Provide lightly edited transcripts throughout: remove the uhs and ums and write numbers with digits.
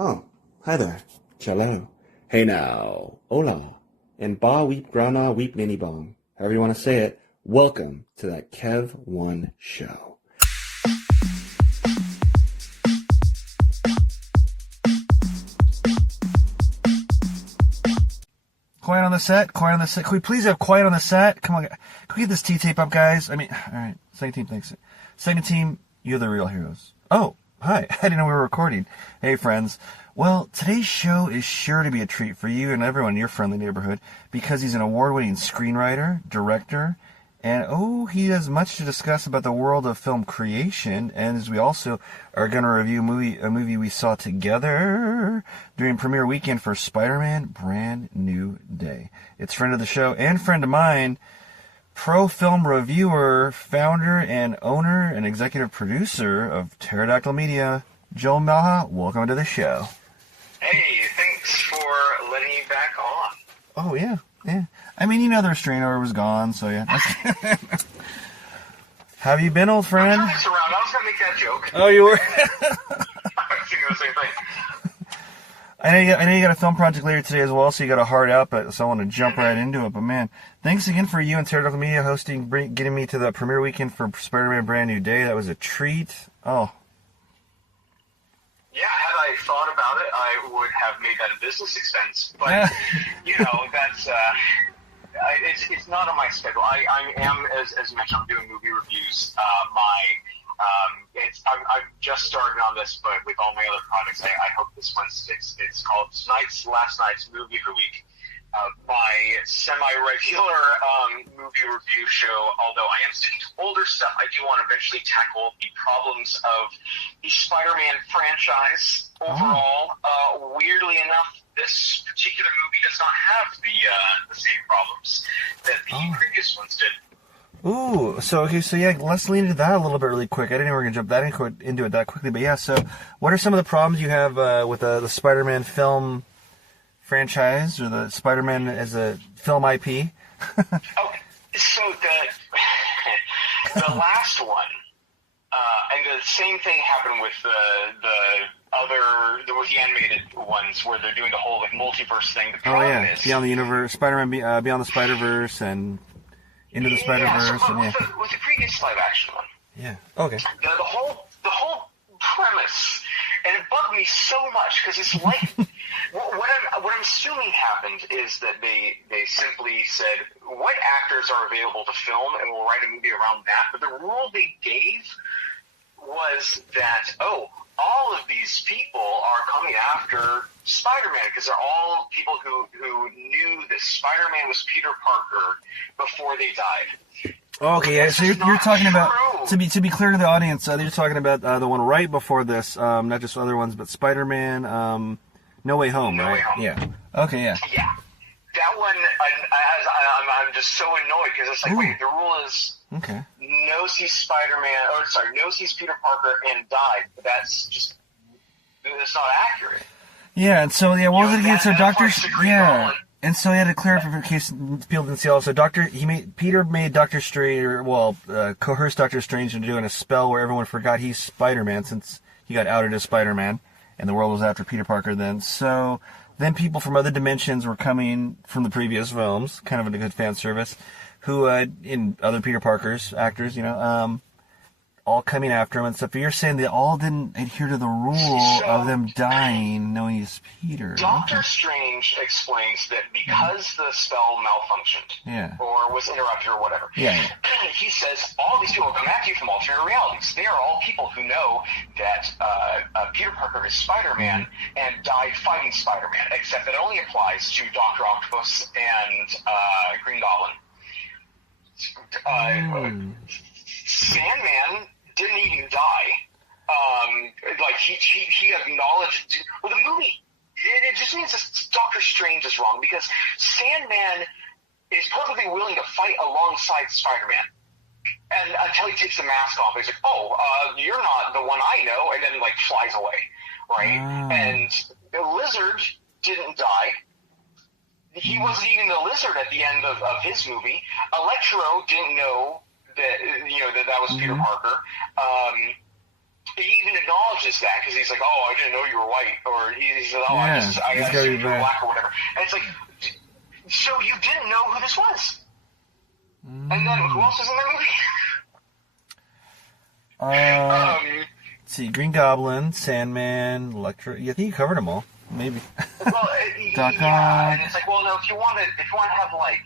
Oh, hi there. Cello. Hey now. Hola. And ba weep grana weep mini bong. However you want to say it. Welcome to that Kev 1 show. Quiet on the set. Can we please have quiet on the set? Come on. Can we get this T-tape up, guys? I mean, all right. Second team, thanks. Second team, you're the real heroes. Oh, hi. I didn't know we were recording. Hey, friends. Well, today's show is sure to be a treat for you and everyone in your friendly neighborhood because he's an award-winning screenwriter, director, and he has much to discuss about the world of film creation. And as we also are going to review a movie we saw together during premiere weekend for Spider-Man Brand New Day. It's friend of the show and friend of mine, pro film reviewer, founder and owner and executive producer of Pterodactyl Media, Joel Macha. Welcome to the show. Hey, thanks for letting me back on. Oh, yeah. I mean, the restraining order was gone, so yeah. Have you been, old friend? I'm turning this around. I was going to make that joke. Oh, you were? I was thinking the same thing. I know you got a film project later today as well, so you got a hard out, so I want to jump right into it. But man, thanks again for you and Pterodactyl Media hosting, getting me to the premiere weekend for Spider-Man Brand New Day. That was a treat. Oh. Yeah, had I thought about it, I would have made that a business expense. But, that's... it's not on my schedule. I am, as you mentioned, I'm doing movie reviews. I've just started on this, but with all my other projects, I hope this one sticks. It's called Last Night's Movie of the Week. My semi-regular movie review show, although I am sticking to older stuff, I do want to eventually tackle the problems of the Spider-Man franchise overall. Weirdly enough, this particular movie does not have the same problems that the previous ones did. Ooh, so let's lean into that a little bit really quick. I didn't know we were going to jump into it that quickly, but yeah, so what are some of the problems you have with the Spider-Man film franchise, or the Spider-Man as a film IP? So the last one, and the same thing happened with with the animated ones, where they're doing the whole multiverse thing. The problem is Beyond the Universe, Spider-Man Beyond the Spider-Verse, and Into the Spider-Verse, with the previous live-action one. Yeah. Okay. The whole premise, and it bugged me so much because it's like what I'm assuming happened is that they simply said what actors are available to film, and we'll write a movie around that. But the rule they gave was that all of these people are coming after Spider-Man because they're all people who knew that Spider-Man was Peter Parker before they died. Okay, yeah. So you're talking about, to be clear to the audience, you're talking about the one right before this, not just other ones, but Spider-Man No Way Home, right? No Way Home. Yeah. Okay, yeah. Yeah. That one, I'm just so annoyed because it's like, wait, the rule is knows he's Spider-Man, knows he's Peter Parker and died, but that's not accurate. Yeah, and so, what was it again? So and so he had to clarify in case people didn't see all. So Peter made Doctor Strange, coerced Doctor Strange into doing a spell where everyone forgot he's Spider-Man since he got outed as Spider-Man, and the world was after Peter Parker then. So then people from other dimensions were coming from the previous films, kind of a good fan service, who, in other Peter Parker's actors, all coming after him and stuff. But you're saying they all didn't adhere to the rule of them dying knowing he's Peter. Doctor Strange explains that because the spell malfunctioned or was interrupted or whatever, he says all these people come after you from alternate realities. They are all people who know that Peter Parker is Spider-Man and died fighting Spider-Man, except that only applies to Dr. Octopus and Green Goblin. Sandman didn't even die. He acknowledged. Well, the movie, it just means that Doctor Strange is wrong because Sandman is perfectly willing to fight alongside Spider-Man, and until he takes the mask off, he's like, you're not the one I know, and then flies away, right? And the Lizard didn't die. He wasn't even the Lizard at the end of his movie. Electro didn't know that was Peter Parker. he even acknowledges that because he's like, "Oh, I didn't know you were white," or he says, "Oh, Yeah, I he's assumed gotta you were be black or whatever." And it's like, so you didn't know who this was? And then who else is in that movie? Let's see, Green Goblin, Sandman, Electro. Yeah, I think you covered them all. Maybe. Well, yeah, and it's like, well, no, if you want to have like,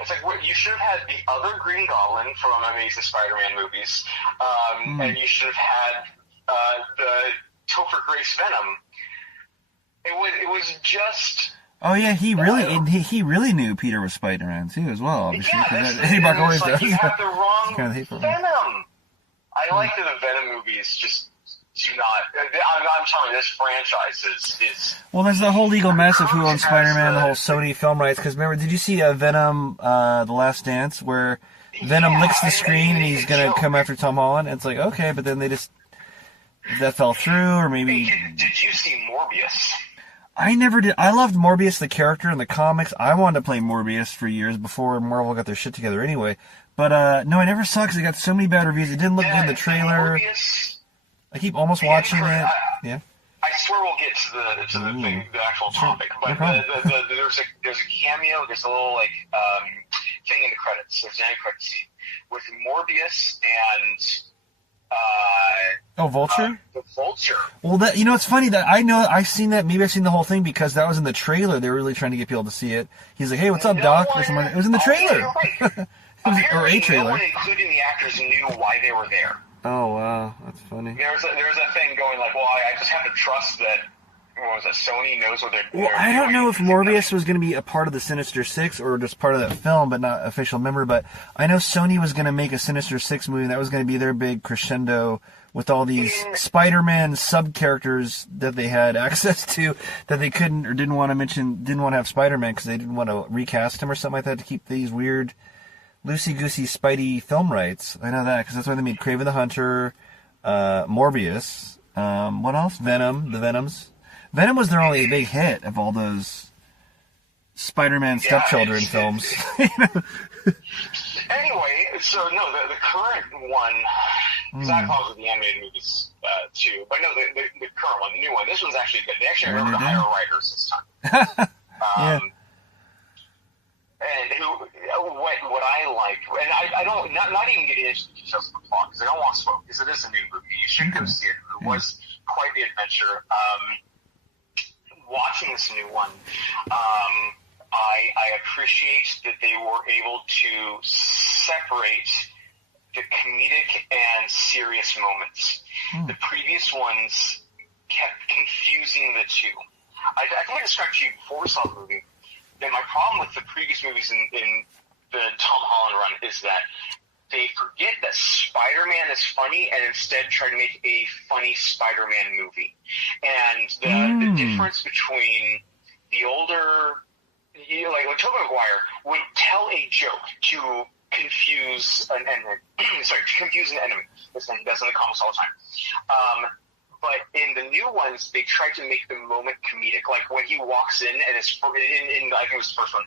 it's like you should have had the other Green Goblin from Amazing Spider-Man movies, and you should have had the Topher Grace Venom. It was just. Oh yeah, he really knew Peter was Spider-Man too, as well. Obviously, yeah, Eddie Brock always like does. You have the wrong kind of Venom. I like that the Venom movies just do not. I'm telling you, this franchise is. Well, there's the whole legal mess of who owns Spider-Man, the whole Sony film rights. Because remember, did you see Venom: The Last Dance, where Venom licks the screen and he's gonna come after Tom Holland? And it's like, okay, but then that fell through, or maybe. Hey, did you see Morbius? I never did. I loved Morbius, the character in the comics. I wanted to play Morbius for years before Marvel got their shit together anyway. But, no, I never saw because it got so many bad reviews. It didn't look good in the trailer. Morbius, I keep almost watching it. Yeah. I swear we'll get to the thing, the actual topic. But No there's a cameo, there's a little, like, thing in the credits. There's an end credit scene with Morbius and... Vulture? The Vulture. Well, it's funny that I've seen that. Maybe I've seen the whole thing because that was in the trailer. They were really trying to get people to see it. He's like, "Hey, what's up, Doc?" Or something. It was in the trailer. Or a trailer. No one, including the actors, knew why they were there. Oh wow, that's funny. There's a thing going like, well, I just have to trust that. What was it? Sony knows what they're doing. Well, I don't know if Morbius was going to be a part of the Sinister Six or just part of that film, but not official member. But I know Sony was going to make a Sinister Six movie, and that was going to be their big crescendo with all these Spider-Man sub-characters that they had access to that they couldn't or didn't want to have Spider-Man because they didn't want to recast him or something like that to keep these weird loosey-goosey Spidey film rights. I know that because that's why they made Kraven the Hunter, Morbius, what else? Venom, the Venoms. Venom was their only big hit of all those Spider-Man stepchildren films. Anyway, so no, the current one, because I thought it was the animated movies too, but no, the current one, the new one, this one's actually good. They actually remember to hire writers this time. Yeah. And what I like, and I don't, not even getting into the details of the plot, because I don't want to spoil, because it is a new movie. You should go see it. It was quite the adventure. Watching this new one, I appreciate that they were able to separate the comedic and serious moments. The previous ones kept confusing the two. I think I described to you before we saw the movie that my problem with the previous movies in the Tom Holland run is that they forget that Spider-Man is funny and instead try to make a funny Spider-Man movie. And the difference between the older, like when Tobey Maguire would tell a joke to confuse an enemy. That's in the comics all the time. But in the new ones, they try to make the moment comedic. Like when he walks in and I think it was the first one.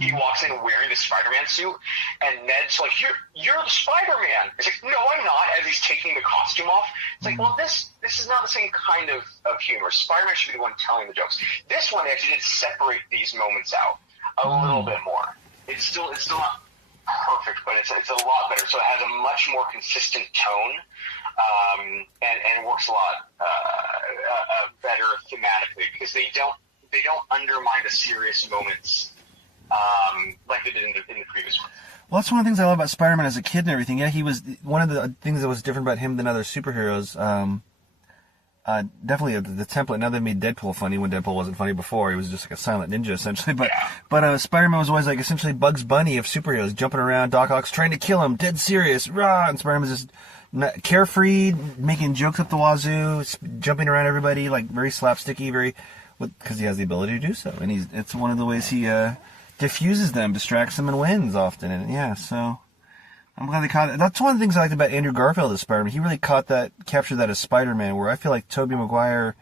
He walks in wearing the Spider-Man suit, and Ned's like, "You're the Spider-Man." It's like, "No, I'm not." As he's taking the costume off, it's like, "Well, this is not the same kind of humor. Spider-Man should be the one telling the jokes." This one actually did separate these moments out a little bit more. It's still not perfect, but it's a lot better. So it has a much more consistent tone, and works a lot better thematically because they don't undermine the serious moments. Like they did in the previous one. Well, that's one of the things I love about Spider-Man as a kid and everything. Yeah, he was one of the things that was different about him than other superheroes. Definitely the template. Now they made Deadpool funny when Deadpool wasn't funny before. He was just like a silent ninja essentially. But Spider-Man was always like essentially Bugs Bunny of superheroes, jumping around. Doc Ock's trying to kill him, dead serious, rah! And Spider-Man was just carefree, making jokes up the wazoo, jumping around everybody, like very slapsticky, because he has the ability to do so, and it's one of the ways he diffuses them, distracts them, and wins often. And yeah, so I'm glad they caught it. That's one of the things I liked about Andrew Garfield as Spider-Man. He really captured that as Spider-Man, where I feel like Tobey Maguire,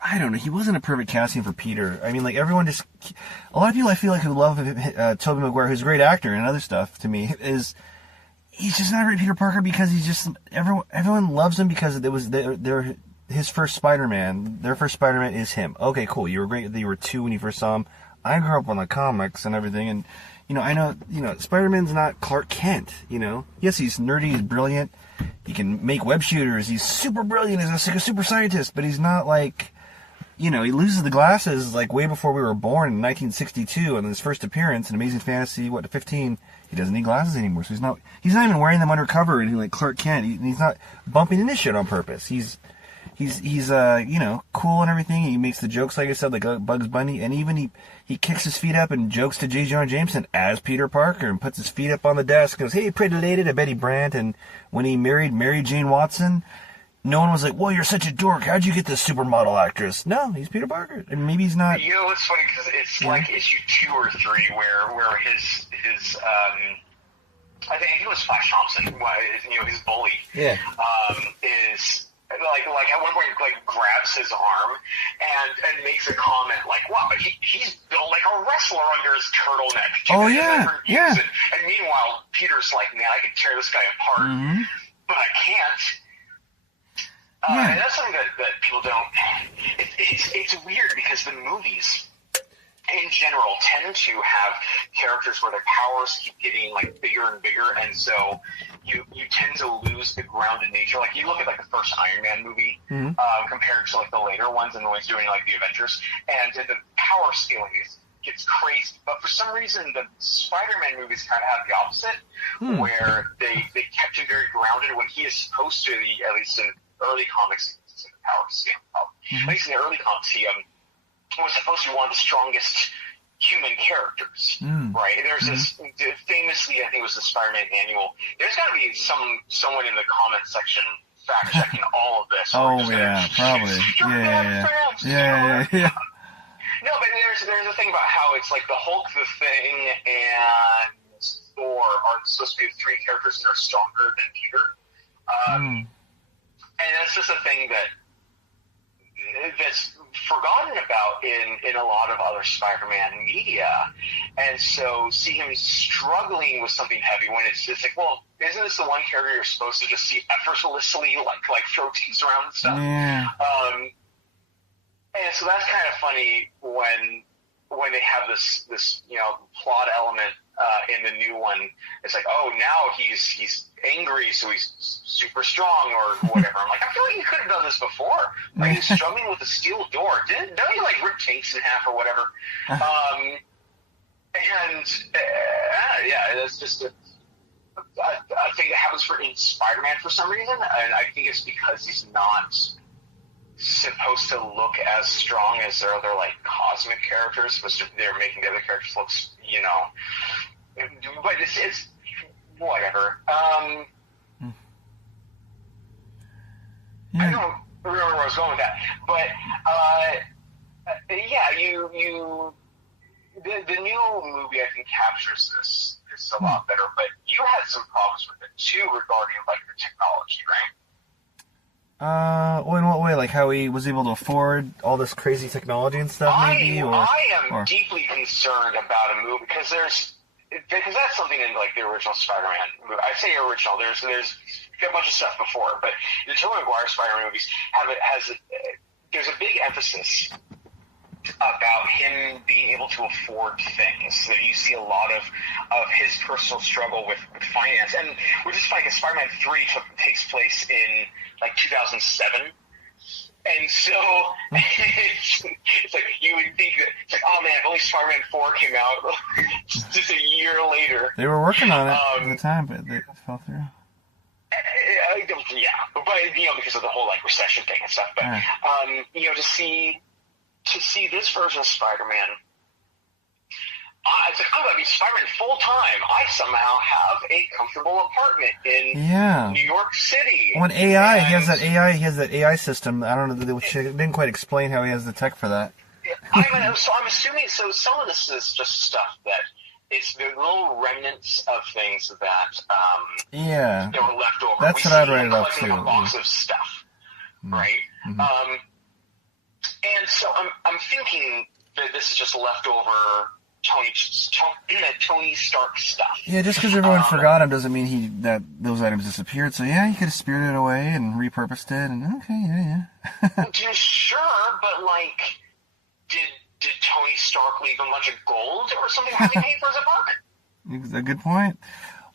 I don't know, he wasn't a perfect casting for Peter. I mean, like a lot of people I feel like who love Tobey Maguire, who's a great actor and other stuff to me, he's just not a great Peter Parker because he's just everyone loves him because they're his first Spider-Man. Their first Spider-Man is him. Okay, cool. You were great. You were 2 when you first saw him. I grew up on the comics and everything, and I know Spider-Man's not Clark Kent. Yes, he's nerdy, he's brilliant, he can make web shooters, he's super brilliant, he's a super scientist, but he's not like, he loses the glasses like way before we were born in 1962 on his first appearance in Amazing Fantasy 15. He doesn't need glasses anymore, so he's not even wearing them undercover and like Clark Kent. He's not bumping into shit on purpose. He's cool and everything. He makes the jokes, like I said, like Bugs Bunny, and even he kicks his feet up and jokes to J. Jonah Jameson as Peter Parker and puts his feet up on the desk and goes, "Hey, pretty lady," to Betty Brant. And when he married Mary Jane Watson, no one was like, "Well, you're such a dork. How'd you get this supermodel actress?" No, he's Peter Parker, and maybe he's not. It's funny because it's like issue 2 or 3 where his I think it was Flash Thompson, his bully, is. Like at one point, grabs his arm and makes a comment like, "Wow, but he's built like a wrestler under his turtleneck." Oh yeah. And meanwhile, Peter's like, "Man, I could tear this guy apart, but I can't." And that's something that people don't. It's weird because the movies, in general, tend to have characters where their powers keep getting like bigger and bigger, and so you tend to lose the grounded nature. Like you look at like the first Iron Man movie compared to like the later ones and the ones doing like the Avengers, and the power scaling gets crazy. But for some reason, the Spider-Man movies kind of have the opposite, where they kept him very grounded when he is supposed to, at least in early comics, the power scale. At least in the early comics, he was supposed to be one of the strongest human characters, right? There's this famously, I think it was the Spider-Man annual. There's got to be someone in the comment section fact checking all of this. Oh yeah, probably. Yeah. No, but there's a thing about how it's like the Hulk, the Thing, and Thor are supposed to be the 3 characters that are stronger than Peter, and that's just a thing that's forgotten about in a lot of other Spider-Man media, and so see him struggling with something heavy when it's just like, well, isn't this the one character you're supposed to just see effortlessly like throw things around and stuff? And so that's kind of funny when they have this plot element in the new one. It's like, oh, now he's angry, so he's super strong or whatever. I'm like, I feel like you could have done this before. Like he's struggling with a steel door. Don't you like rip tanks in half or whatever? That's just a thing that happens in Spider-Man for some reason, and I think it's because he's not supposed to look as strong as their other like cosmic characters, but they're making the other characters look, but it's whatever. I don't remember where I was going with that, but the new movie I think captures this a lot better. But you had some problems with it too regarding like the technology, right? Well, in what way? Like how he was able to afford all this crazy technology and stuff, maybe? I am deeply concerned about a movie because that's something in like the original Spider-Man movie. I say original. There's a bunch of stuff before, but the Tobey Maguire Spider-Man movies there's a big emphasis about him being able to afford things. So you see a lot of his personal struggle with finance, and which is funny because Spider-Man 3 takes place in like 2007. And so it's like you would think that it's like, oh man, if only Spider-Man 4 came out just a year later. They were working on it at the time, but they fell through. Yeah, but because of the whole like recession thing and stuff. But to see this version of Spider-Man, it's like, I'm going to be Spider-Man full time. I somehow have a comfortable apartment in New York City. When he has that AI system. I don't know, which didn't quite explain how he has the tech for that. So I'm assuming, some of this is just stuff that it's the little remnants of things that were left over. That's what I'd write it up too. A box of stuff, right? And so I'm thinking that this is just leftover Tony Stark stuff. Yeah, just because everyone forgot him doesn't mean that those items disappeared. So yeah, he could have spirited it away and repurposed it. And okay, yeah. Sure, but like, did Tony Stark leave a bunch of gold or something? How did he pay for his book? A good point.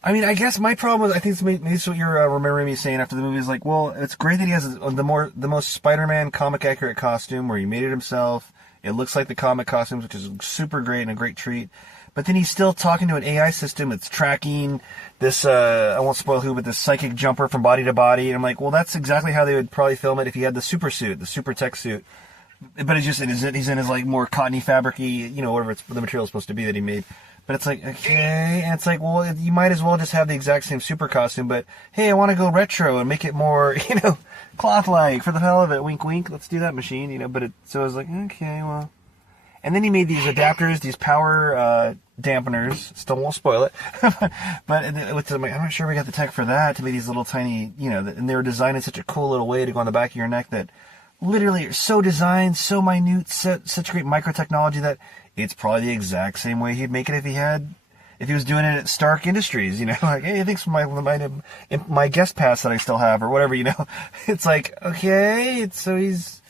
I mean, I guess my problem is, I think maybe this is what you're remembering me saying after the movie is like, well, it's great that he has the most Spider-Man comic accurate costume where he made it himself. It looks like the comic costumes, which is super great and a great treat. But then he's still talking to an AI system that's tracking this, I won't spoil who, but this psychic jumper from body to body. And I'm like, well, that's exactly how they would probably film it if he had the super suit, the super tech suit. But it's just, he's in his like more cottony fabric-y, whatever the material is supposed to be that he made. But it's like, okay, and it's like, well, you might as well just have the exact same super costume, but hey, I want to go retro and make it more, cloth-like for the hell of it. Wink, wink, let's do that, machine, so I was like, okay, well. And then he made these adapters, these power dampeners. Still won't spoil it. But I'm not sure we got the tech for that to make these little tiny, and they were designed in such a cool little way to go on the back of your neck that literally are so designed, so minute, such great micro technology that it's probably the exact same way he'd make it if he was doing it at Stark Industries, like, hey, thanks for my guest pass that I still have or whatever, It's like, okay, so he's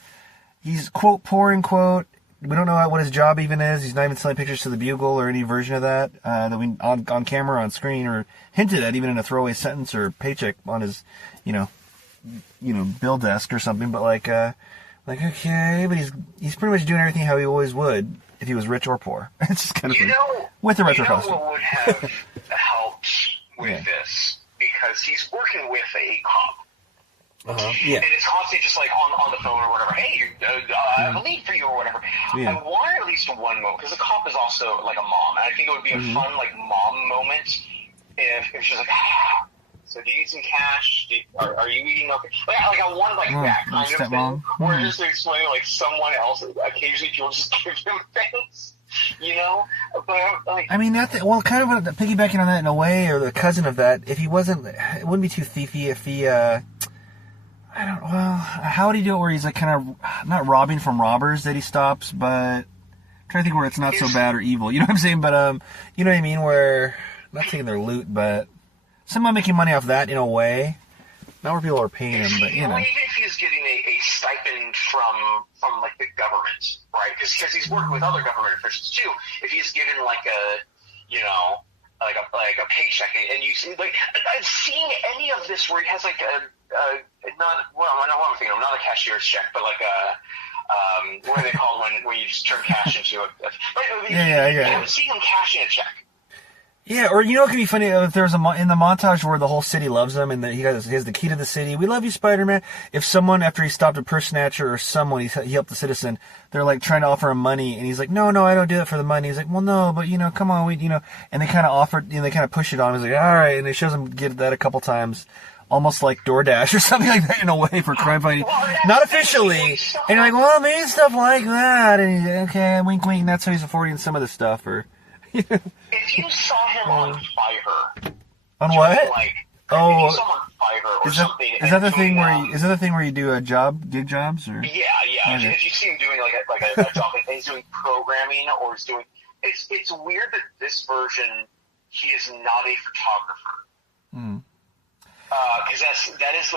quote, poor, end quote. We don't know what his job even is. He's not even selling pictures to the Bugle or any version of that, that we on camera, on screen, or hinted at even in a throwaway sentence or paycheck on his, bill desk or something. But like, okay, but he's pretty much doing everything how he always would if he was rich or poor. It's just kind of funny. With the retro costume. What would have helped with this? Because he's working with a cop. Yeah. And it's constantly just like on the phone or whatever. Hey, I have a lead for you or whatever. Yeah. I wanted at least one moment, because the cop is also like a mom. And I think it would be a fun like mom moment if she's like, so do you need some cash? Are you eating okay? Like I wanted like that kind of thing. Or just to explain like someone else. Occasionally people just give him things. But like, I mean, kind of piggybacking on that in a way, or the cousin of that. If he wasn't, it wouldn't be too thiefy if he, how would he do it where he's like kind of not robbing from robbers that he stops, but I'm trying to think where it's not so bad or evil. You know what I'm saying? But you know what I mean? Where not taking their loot, but somehow making money off that in a way. Not where people are paying him, but even if he's getting a stipend from like the government, right? Because he's working with other government officials too. If he's given like a paycheck, and you see like I've seen any of this where he has like not a cashier's check, but like what are they called when you just turn cash into a yeah. You haven't seen him cashing a check. Yeah, or it could be funny if there's in the montage where the whole city loves him and he has the key to the city. We love you, Spider-Man. If someone, after he stopped a purse snatcher or someone, he helped the citizen, they're like trying to offer him money, and he's like, no, I don't do it for the money. He's like, well, no, but come on, and they kind of offered, they kind of push it on him. He's like, all right, and it shows him get that a couple times, almost like DoorDash or something like that in a way for crime fighting. Not officially. And you're like, well, maybe stuff like that. And he's like, okay, wink, wink, and that's how he's affording some of the stuff, or... If you saw him on Fiverr, on what? If you saw him on Fiverr or something, is that the thing where you do gig jobs, or? Yeah. Okay. If you see him doing like a job, and he's doing programming or he's doing, it's weird that this version he is not a photographer. Because that is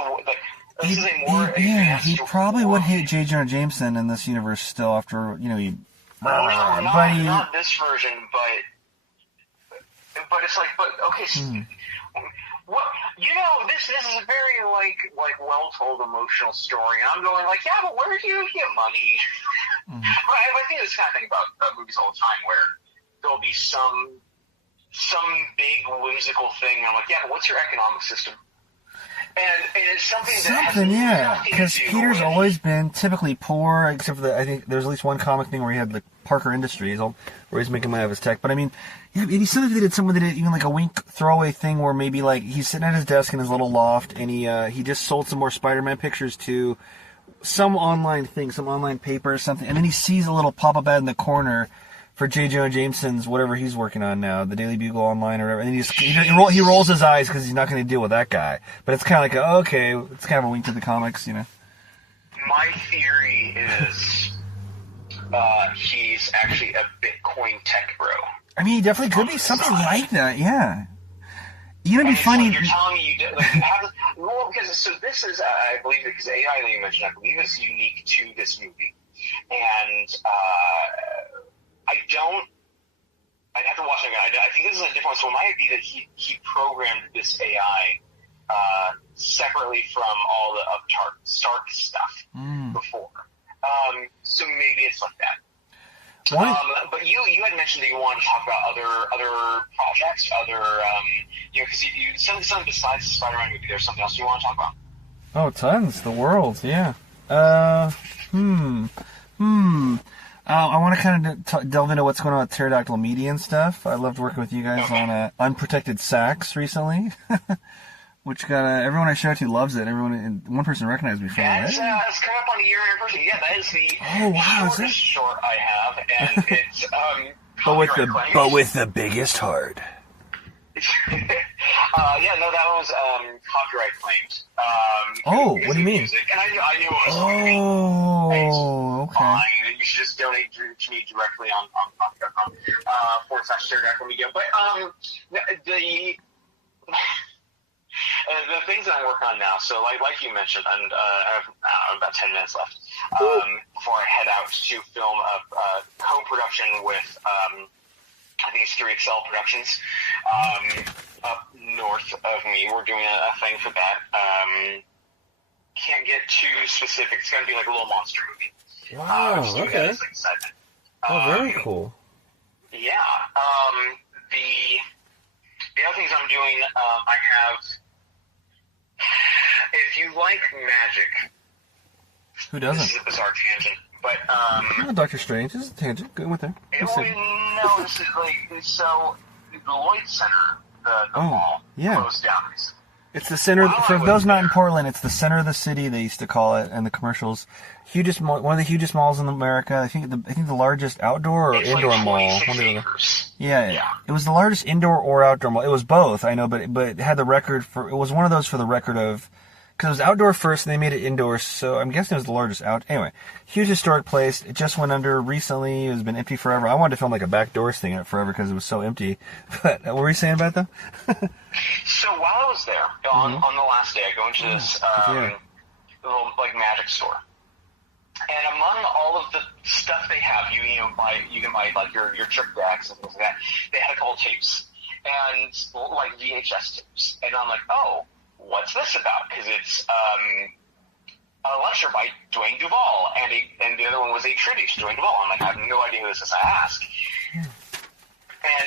this is a more he probably would hate J. Jonah Jameson in this universe still after he. Not this version, but it's like, okay. What this is a very like well told emotional story, and I'm going like, yeah, but where do you get money? I think this kind of thing about movies all the time, where there'll be some big whimsical thing, and I'm like, yeah, but what's your economic system? And it's something yeah, because Peter's always been typically poor, except for I think there's at least one comic thing where he had the Parker Industries, where he's making money out of his tech. But I mean, he said they did something that did even like a wink throwaway thing where maybe like he's sitting at his desk in his little loft and he just sold some more Spider-Man pictures to some online thing, some online paper or something, and then he sees a little pop-up ad in the corner for J. Jonah Jameson's whatever he's working on now, the Daily Bugle Online or whatever, and he rolls his eyes because he's not going to deal with that guy. But it's kind of like, okay, it's kind of a wink to the comics, My theory is he's actually a Bitcoin tech bro. I mean, he definitely could be something like that, yeah. Even And be funny. Like you're telling me you have because this is I believe because AI that you mentioned I believe is unique to this movie, and I'd have to watch it again. I think this is a different one. So it might be that he programmed this AI separately from all the Stark stuff before. So maybe it's like that. But you had mentioned that you wanted to talk about other projects, because something besides the Spider-Man movie. There's something else you want to talk about? Oh, tons. The world, yeah. I want to kind of delve into what's going on with Pterodactyl Media and stuff. I loved working with you guys on Unprotected Sacks recently, which got everyone I showed to loves it. One person recognized me for it. It's coming up on a year anniversary. Yeah, that is the shortest short I have, and it's but with the biggest heart. That was copyright claims. What do you mean? Music, and I knew it was okay. Fine. You should just donate to me directly on Podcast.com /Pterodactyl Media. But the things that I'm working on now, so like you mentioned, and I have about 10 minutes left before I head out to film a co-production with I think it's 3XL Productions up north of me. We're doing a thing for that. Can't get too specific. It's going to be like a little monster movie. Wow, okay. Very cool. Yeah. The other things I'm doing, I have... If you like magic... Who doesn't? This is a bizarre tangent, but... Doctor Strange. This is a tangent. Go with there. No, this is so... The Lloyd Center, the mall, closed down recently. It's the center, for those not in Portland, it's the center of the city, they used to call it, and the commercials. One of the hugest malls in America. I think the largest outdoor or indoor mall. Yeah. It was the largest indoor or outdoor mall. It was both, I know, but it had the record it was one of those for the record of, because it was outdoor first and they made it indoor, so I'm guessing it was the largest Anyway, huge historic place. It just went under recently. It has been empty forever. I wanted to film like a backdoors thing in it forever because it was so empty. But what were you saying about that? So while I was there, on the last day, I go into this little magic store. And among all of the stuff they have, you can buy like your trick decks and things like that. They had a couple tapes and like VHS tapes, and I'm like, oh, what's this about? Because it's a lecture by Dwayne Duvall, and the other one was a tribute to Dwayne Duvall. I'm like, I have no idea who this is. I ask, and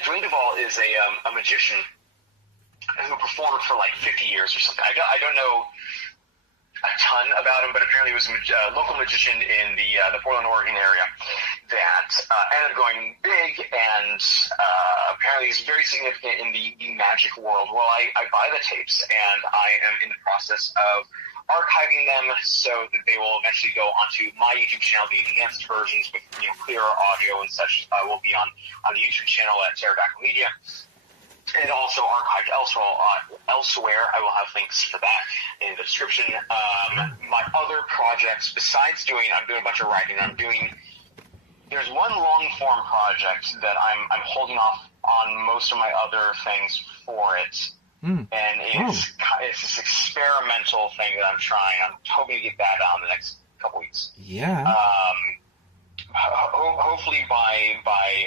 Dwayne Duvall is a magician who performed for like 50 years or something. I don't know a ton about him, but apparently he was a local magician in the Portland, Oregon area that ended up going big, and apparently he's very significant in the magic world. Well, I buy the tapes, and I am in the process of archiving them so that they will eventually go onto my YouTube channel. The enhanced versions with clearer audio and such will be on the YouTube channel at Pterodactyl Media. And also archived elsewhere. I will have links for that in the description. My other projects, besides I'm doing a bunch of writing. There's one long form project that I'm holding off on most of my other things for it. And it's this experimental thing that I'm trying. I'm hoping to get that out in the next couple weeks. Yeah. Hopefully by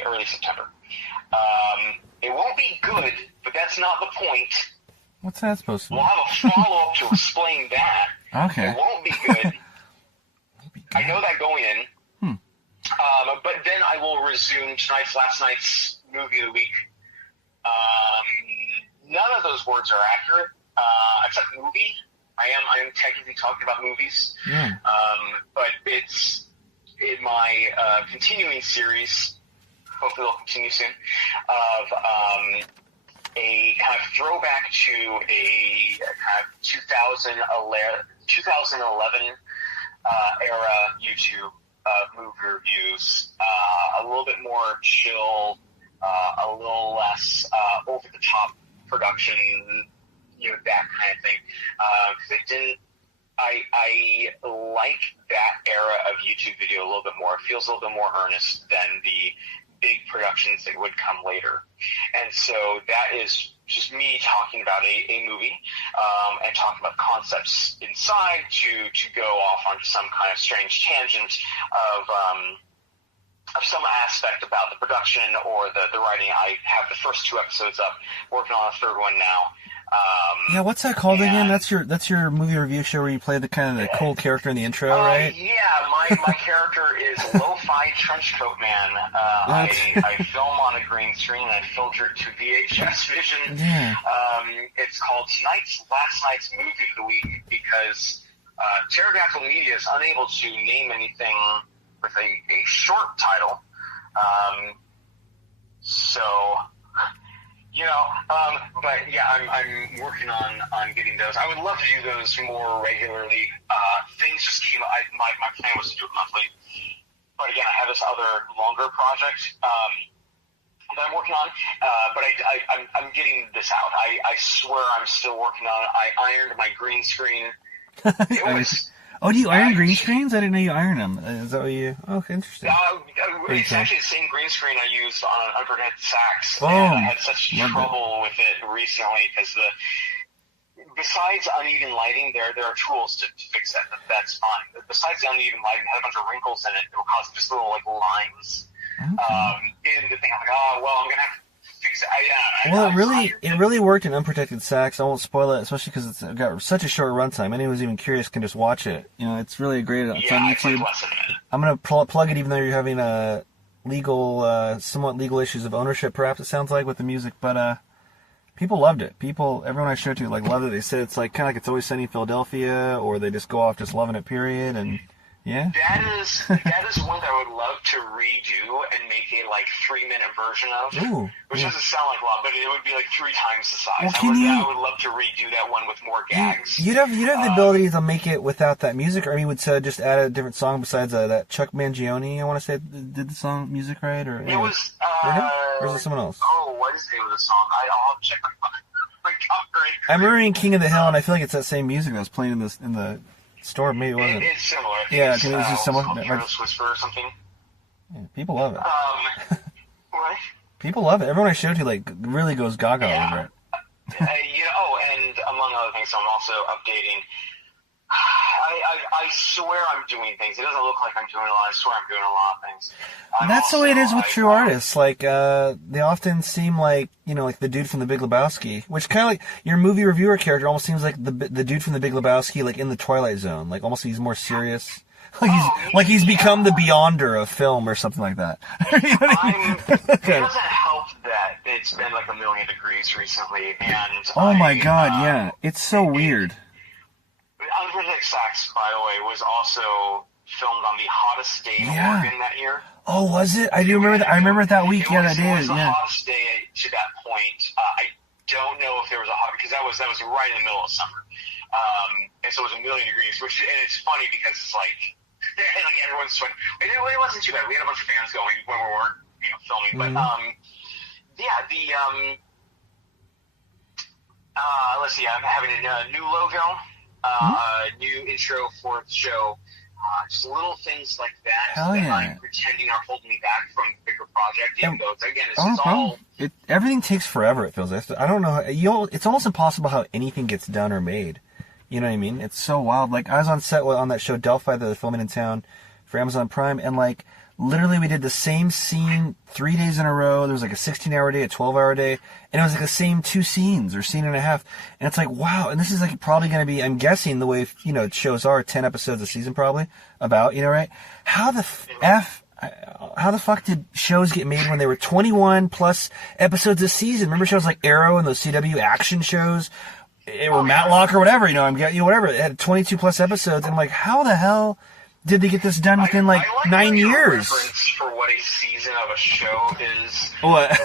early September. It won't be good, but that's not the point. What's that supposed to be? We'll have a follow-up to explain that. Okay. It won't be good. I know that going in. But then I will resume last night's movie of the week. None of those words are accurate, except movie. I am technically talking about movies. Yeah. But it's in my continuing series. Hopefully they'll continue soon, of a kind of throwback to a kind of 2011 era YouTube movie reviews, a little bit more chill, a little less over-the-top production, that kind of thing. Because I like that era of YouTube YouTube video a little bit more. It feels a little bit more earnest than the big productions that would come later. And so that is just me talking about a movie, and talking about concepts inside to go off onto some kind of strange tangent of some aspect about the production or the writing. I have the first 2 episodes up, working on a 3rd one now. Yeah, what's that called again? That's your movie review show where you play the kind of the cool character in the intro, right? Yeah, my character is Lo-Fi Trenchcoat Man. I film on a green screen and I filter it to VHS Vision. Yeah. It's called Last Night's Movie of the Week because Pterodactyl Media is unable to name anything with a short title. But yeah, I'm working on getting those. I would love to do those more regularly. Things just came up. My plan was to do it monthly. But again, I have this other longer project that I'm working on. But I'm getting this out. I swear I'm still working on it. I ironed my green screen. It was... Oh, do you iron green screens? I didn't know you iron them. Is that what you... Oh, interesting. It's actually the same green screen I used on an overhead sax. Oh, and I had such trouble with it recently because besides uneven lighting, there are tools to fix that. That's fine. Besides the uneven lighting, it had a bunch of wrinkles in it that were causing just little lines. Okay. And the thing, I'm like, oh, well, I'm going to have to fix it. Well, it really worked in unprotected sax. I won't spoil it, especially because it's got such a short runtime. Anyone who's even curious can just watch it. You know, it's really great. It's on YouTube. I'm going to plug it, even though you're having somewhat legal issues of ownership, perhaps it sounds like, with the music. But people loved it. Everyone I showed to loved it. They said it's kind of like It's Always Sunny in Philadelphia, or they just go off just loving it. Period. And yeah, that is one that I would love to redo and make a 3-minute version of. Ooh, which doesn't sound like a lot, but it would be 3 times the size. Well, I would love to redo that one with more gags. You'd have the ability to make it without that music, or would just add a different song besides that Chuck Mangione, I want to say, did the song music, right? Or it was or is it someone else? Oh, what is the name of the song? I'll have to check my copyright. I'm remembering King of the Hill, and I feel like it's that same music that was playing in the store. Maybe it wasn't. It's similar. Yeah, it was just someone Heroes Whisper or something. Yeah, people love it. What? People love it. Everyone I showed you really goes gaga over it. And among other things, I'm also updating. I swear I'm doing things. It doesn't look like I'm doing a lot. I swear I'm doing a lot of things. That's the way it is with true artists. They often seem like the dude from The Big Lebowski, which kind of like your movie reviewer character almost seems like the dude from The Big Lebowski, in the Twilight Zone. Almost he's more serious. He's become the Beyonder of film or something like that. It doesn't help that it's been 1,000,000 degrees recently, and oh my god, yeah, it's so weird. Unprotected Sax, by the way, was also filmed on the hottest day in Oregon that year. Oh, was it? I do remember that. I remember it that week. It was the hottest day to that point. I don't know if there was a hot, because that was right in the middle of summer, and so it was 1,000,000 degrees. And it's funny because it's everyone's sweating. It wasn't too bad. We had a bunch of fans going when we weren't filming, but let's see. I'm having a new logo. New intro for the show, just little things like that I'm pretending are holding me back from the bigger project. Everything takes forever, it feels like. I don't know. It's almost impossible how anything gets done or made. You know what I mean? It's so wild. I was on set on that show Delphi that they're filming in town for Amazon Prime, and literally we did the same scene 3 days in a row. There was a 16-hour day, a 12-hour day, and it was the same 2 scenes or scene and a half. And it's wow. And this is probably going to be, I'm guessing the way, shows are 10 episodes a season probably about, right? How the fuck did shows get made when they were 21 plus episodes a season? Remember shows like Arrow and those CW action shows? Or Matlock or whatever, whatever. It had 22 plus episodes. And I'm how the hell did they get this done within 9 years? For what a season of a show is. What?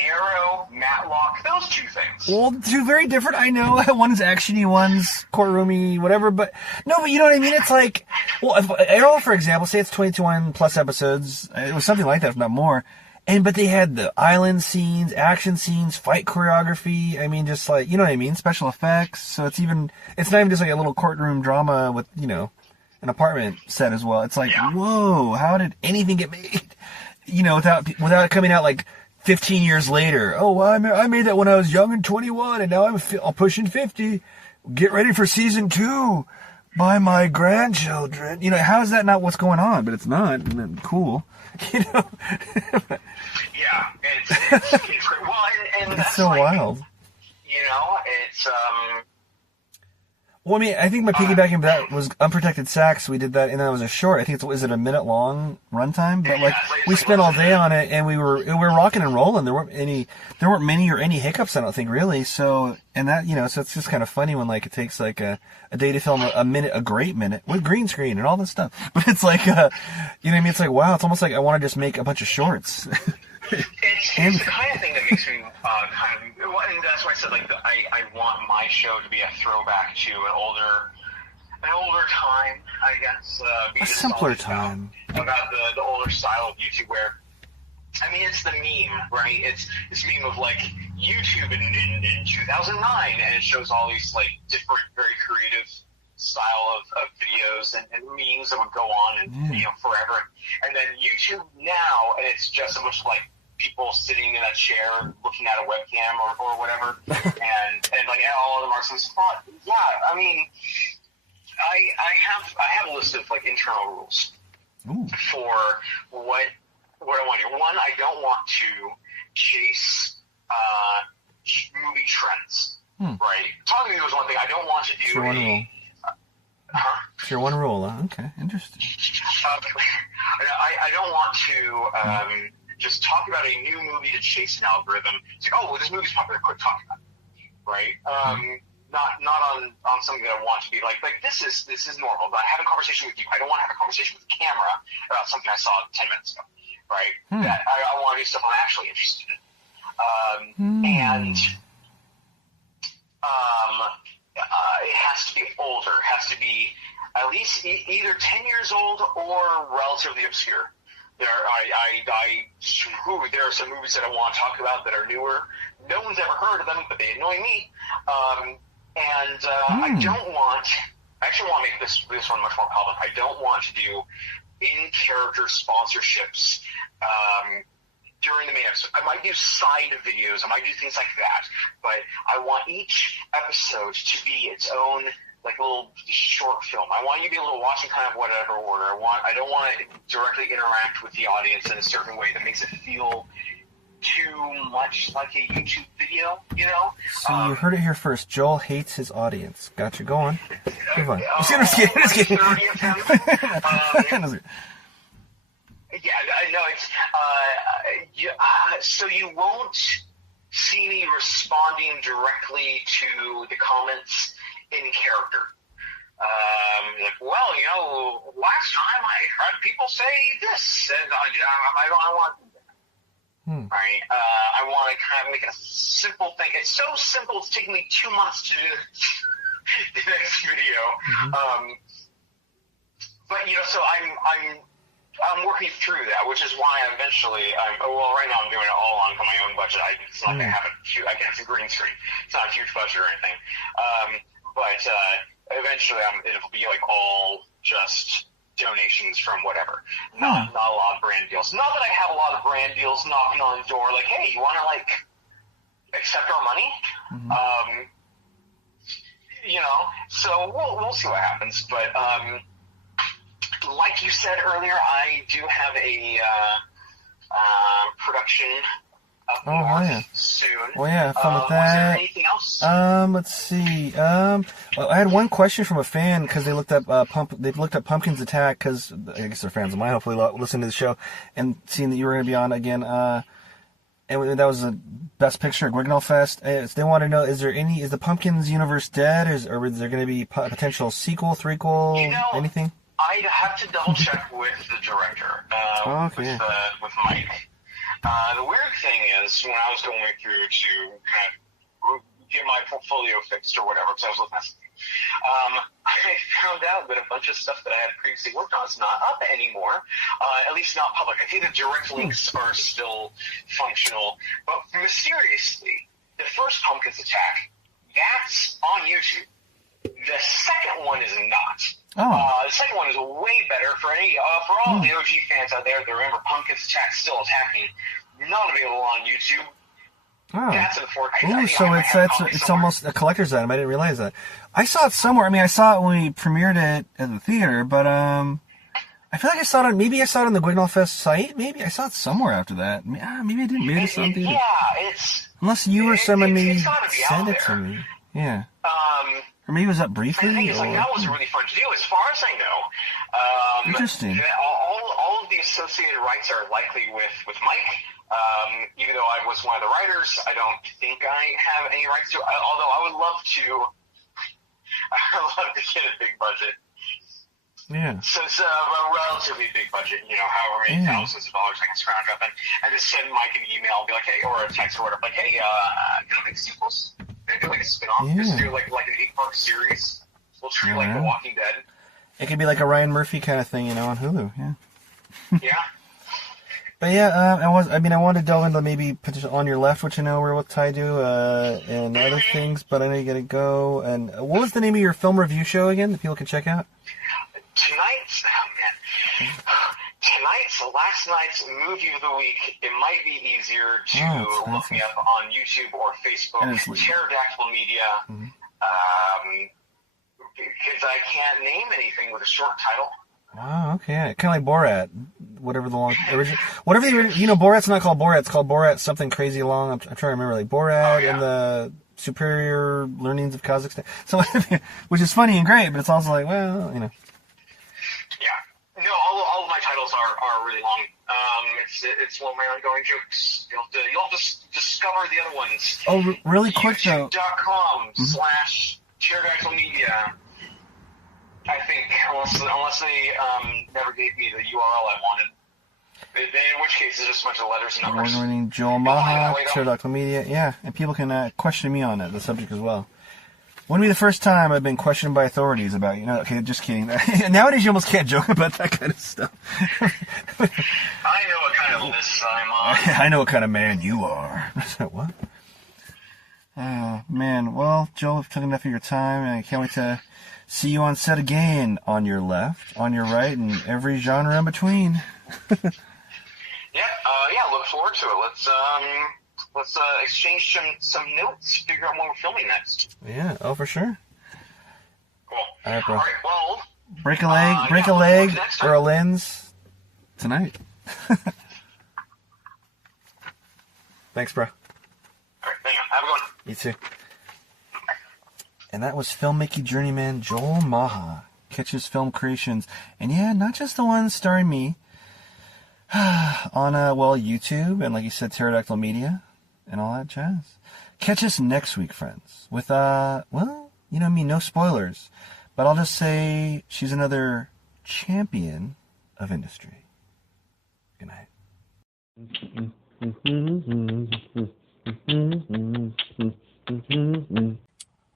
Arrow, Matlock, those 2 things. Well, 2 very different. I know one's actiony, one's courtroomy, whatever. But no, but you know what I mean. It's if Arrow, for example, say it's 21 plus episodes. It was something like that, if not more. But they had the island scenes, action scenes, fight choreography. I mean, just you know what I mean, special effects. So it's not even just a little courtroom drama with an apartment set as well. It's like, whoa, how did anything get made? Without it coming out like 15 years later. Oh, well, I made that when I was young and 21, and now I'm pushing 50. Get ready for season 2 by my grandchildren. How is that not what's going on? But it's not. Cool. Yeah, it's great. Well, and it's that's so like, wild. It's Well, I mean, I think my piggybacking that was Unprotected Sax. We did that, and that was a short. I think is it a minute long runtime? But we spent all day on it, and we were rocking and rolling. There weren't many or any hiccups. I don't think really. So and that so it's just kind of funny when it takes like a day to film a great minute with green screen and all this stuff. But it's like what I mean? It's like wow. It's almost like I want to just make a bunch of shorts. It's the kind of thing that makes me and that's why I said I want my show to be a throwback to an older time, I guess. A simpler time. About the older style of YouTube where, I mean, it's the meme, right? It's this meme of YouTube in 2009, and it shows all these different, very creative style of videos and memes that would go on and forever. And then YouTube now, and it's just a bunch of people sitting in a chair looking at a webcam or whatever, and all of them are some spot. Yeah, I mean, I have a list of internal rules for what I want to do. One, I don't want to chase movie trends. Right? Talking to you is one thing. I don't want to do Sure, one rule. Sure, one rule. Okay, interesting. I don't want to just talk about a new movie to chase an algorithm. It's like, oh, well, this movie's popular, quick talk about it, right? Not on something that I want to be like this is normal. But I have a conversation with you. I don't want to have a conversation with the camera about something I saw 10 minutes ago, right? That I want to do stuff I'm actually interested in. And it has to be older. It has to be at least either 10 years old or relatively obscure. There are some movies that I want to talk about that are newer. No one's ever heard of them, but they annoy me. I actually want to make this one much more public. I don't want to do in-character sponsorships during the main episode. I might do side videos. I might do things like that. But I want each episode to be its own little short film. I want you to be able to watch in kind of whatever order. I don't want to directly interact with the audience in a certain way that makes it feel too much like a YouTube video, So you heard it here first. Joel hates his audience. Gotcha. Go on. Move on. I'm just kidding. Yeah, no, it's so you won't see me responding directly to the comments in character. Last time I heard people say this, and I want to do that. Right? I want to kind of make a simple thing. It's so simple, it's taking me 2 months to do the next video. But, so I'm working through that, which is why eventually right now I'm doing it all on my own budget. It's not going to have it's a green screen. It's not a huge budget or anything. But eventually it'll be all just donations from whatever. Not a lot of brand deals. Not that I have a lot of brand deals knocking on the door hey, you want to accept our money? So we'll see what happens. But like you said earlier, I do have a production up north soon. Well, yeah, fun with that. Was there anything else? Let's see. I had one question from a fan because they looked up Pumpkin's Attack because I guess they're fans of mine. Hopefully, listen to the show and seeing that you were going to be on again. And that was the Best Picture at Grignell Fest. They want to know: is the Pumpkins universe dead, or is there going to be a potential sequel, threequel, anything? I'd have to double check with the director, with Mike. The weird thing is, when I was going through to kind of get my portfolio fixed or whatever, because I was looking at something, I found out that a bunch of stuff that I had previously worked on is not up anymore, at least not public. I think the direct links are still functional, but mysteriously, the first Pumpkins Attack, that's on YouTube. The second one is not. Oh. The second one is way better for all the OG fans out there that remember Pumpkin's Attack Still Attacking. Not available on YouTube. Oh. That's unfortunate. Ooh, so it's almost a collector's item. I didn't realize that. I saw it somewhere. I mean, I saw it when we premiered it at the theater, but I feel like I saw it on, maybe I saw it on the Guignol Fest site. Maybe I saw it somewhere after that. Maybe I didn't. Maybe I saw it in theater. Yeah, it's... Unless you or someone maybe sent it to me. Yeah. Or maybe it was up briefly. The thing is, that was really fun to do, as far as I know. Interesting. All of the associated rights are likely with Mike. Even though I was one of the writers, I don't think I have any rights to it. Although I would love to. I would love to get a big budget. Yeah. So it's a relatively big budget, however many thousands of dollars I can scrounge up, and just send Mike an email and be like, hey, or a text or whatever, like, hey, can I make sequels? Can I do like a spin-off? Just do like an 8-part series. We'll treat like The Walking Dead. It could be like a Ryan Murphy kind of thing, on Hulu. Yeah. Yeah. But yeah, I wanted to delve into maybe potential On Your Left, which I know we're with Ty do, and other things, but I know you gotta go. And what was the name of your film review show again that people can check out? Last night's movie of the week, it might be easier to look me up on YouTube or Facebook, Pterodactyl Media, because I can't name anything with a short title. Oh, okay. Kind of like Borat, whatever the long original, whatever the Borat's not called Borat, it's called Borat something crazy long. I'm trying to remember, like Borat and the Superior Learnings of Kazakhstan. So, which is funny and great, but it's also like, well, Yeah. No, all of my titles are really long. It's one of my ongoing jokes. You'll have to discover the other ones. Oh, really quick though. YouTube.com/Pterodactyl Media. I think, unless they never gave me the URL I wanted. In which case, it's just a bunch of letters and numbers. We're running Joel Macha, Pterodactyl Media. Yeah, and people can question me on the subject as well. Wouldn't be the first time I've been questioned by authorities about, okay, just kidding. Nowadays, you almost can't joke about that kind of stuff. I know what kind of list I'm on. I know what kind of man you are. What? Man. Well, Joel, I've taken enough of your time, and I can't wait to see you on set again, on your left, on your right, and every genre in between. Look forward to it. Let's exchange some notes, figure out when we're filming next. Yeah, for sure. Cool. All right, bro. All right, well... Break a leg or a lens tonight. Thanks, bro. All right, hang on. Have a good one. You too. And that was filmmaking journeyman Joel Macha. Catch his film creations. And yeah, not just the ones starring me. On, YouTube, and like you said, Pterodactyl Media, and all that jazz. Catch us next week, friends, with, no spoilers, but I'll just say she's another champion of industry. Good night.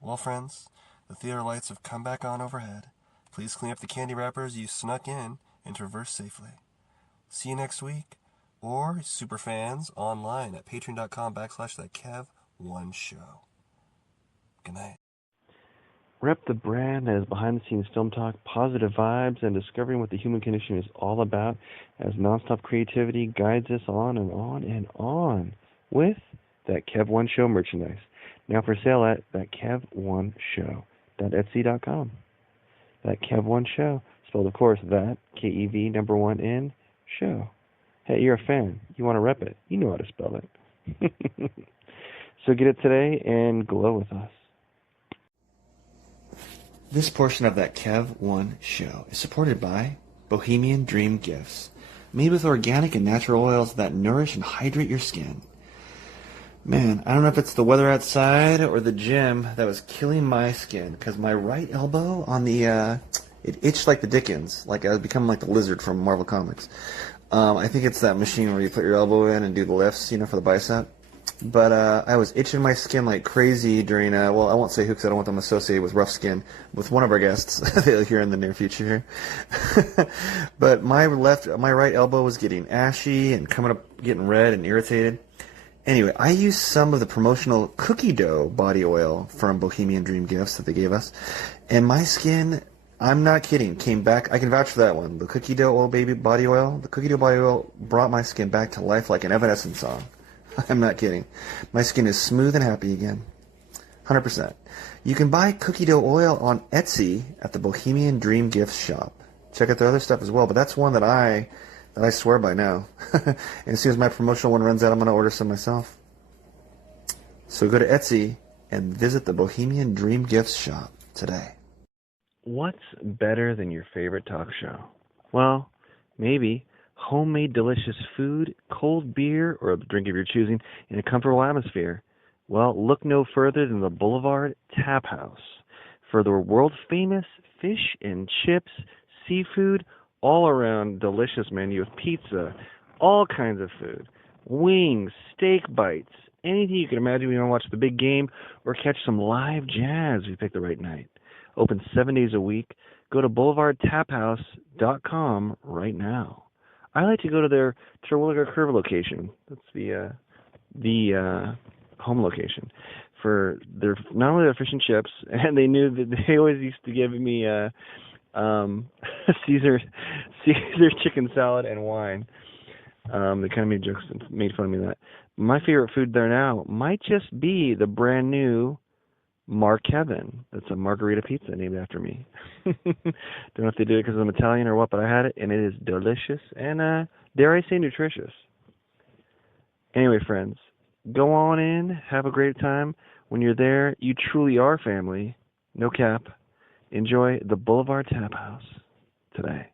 Well, friends, the theater lights have come back on overhead. Please clean up the candy wrappers you snuck in and traverse safely. See you next week, or superfans online at patreon.com/ThatKev1Show. Good night. Rep the Brand as behind-the-scenes film talk, positive vibes, and discovering what the human condition is all about as nonstop creativity guides us on and on and on with That Kev1 Show merchandise. Now for sale at thatkev1show.etsy.com. That Kev1 Show, spelled of course that, KEV1N, show. Hey, you're a fan. You want to rep it. You know how to spell it. So get it today and glow with us. This portion of That Kev1 Show is supported by Bohemian Dream Gifts, made with organic and natural oils that nourish and hydrate your skin. Man, I don't know if it's the weather outside or the gym that was killing my skin, because my right elbow on the, it itched like the Dickens, like I was becoming like the lizard from Marvel Comics. I think it's that machine where you put your elbow in and do the lifts, for the bicep. But I was itching my skin like crazy during, I won't say who because I don't want them associated with rough skin, with one of our guests here in the near future here. But my right elbow was getting ashy and coming up, getting red and irritated. Anyway, I used some of the promotional cookie dough body oil from Bohemian Dream Gifts that they gave us, and my skin, I'm not kidding. Came back. I can vouch for that one. The cookie dough oil baby body oil. The cookie dough body oil brought my skin back to life like an Evanescence song. I'm not kidding. My skin is smooth and happy again. 100%. You can buy cookie dough oil on Etsy at the Bohemian Dream Gifts shop. Check out their other stuff as well, but that's one that I swear by now. And as soon as my promotional one runs out, I'm going to order some myself. So go to Etsy and visit the Bohemian Dream Gifts shop today. What's better than your favorite talk show? Well, maybe homemade delicious food, cold beer, or a drink of your choosing in a comfortable atmosphere. Well, look no further than the Boulevard Tap House for the world-famous fish and chips, seafood, all-around delicious menu with pizza, all kinds of food, wings, steak bites, anything you can imagine when you want to watch the big game or catch some live jazz if you pick the right night. Open 7 days a week. Go to boulevardtaphouse.com right now. I like to go to their Terwilliger Curve location. That's the home location for their not only their fish and chips, and they knew that they always used to give me Caesar chicken salad and wine. They kind of made jokes and made fun of me that. My favorite food there now might just be the brand new Mark Kevin. That's a margarita pizza named after me. Don't know if they did it because I'm Italian or what, but I had it, and it is delicious and, dare I say, nutritious. Anyway, friends, go on in, have a great time. When you're there, you truly are family. No cap. Enjoy the Boulevard Tap House today.